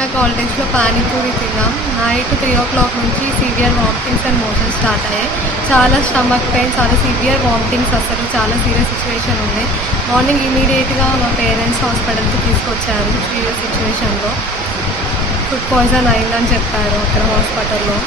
నిన్న కాలేజ్లో పానీపూరి తిన్నాం. నైట్ 3 o'clock నుంచి severe vomitings and motion start అయ్యాయి. చాలా స్టమక్ పెయిన్, చాలా సివియర్ వామిటింగ్స్, అసలు చాలా సీరియస్ సిచ్యువేషన్ ఉంది. మార్నింగ్ ఇమీడియట్గా మా పేరెంట్స్ హాస్పిటల్కి తీసుకొచ్చారు. సీరియస్ సిచ్యువేషన్లో ఫుడ్ పాయిజన్ అయిందని చెప్పారు అక్కడ హాస్పిటల్లో.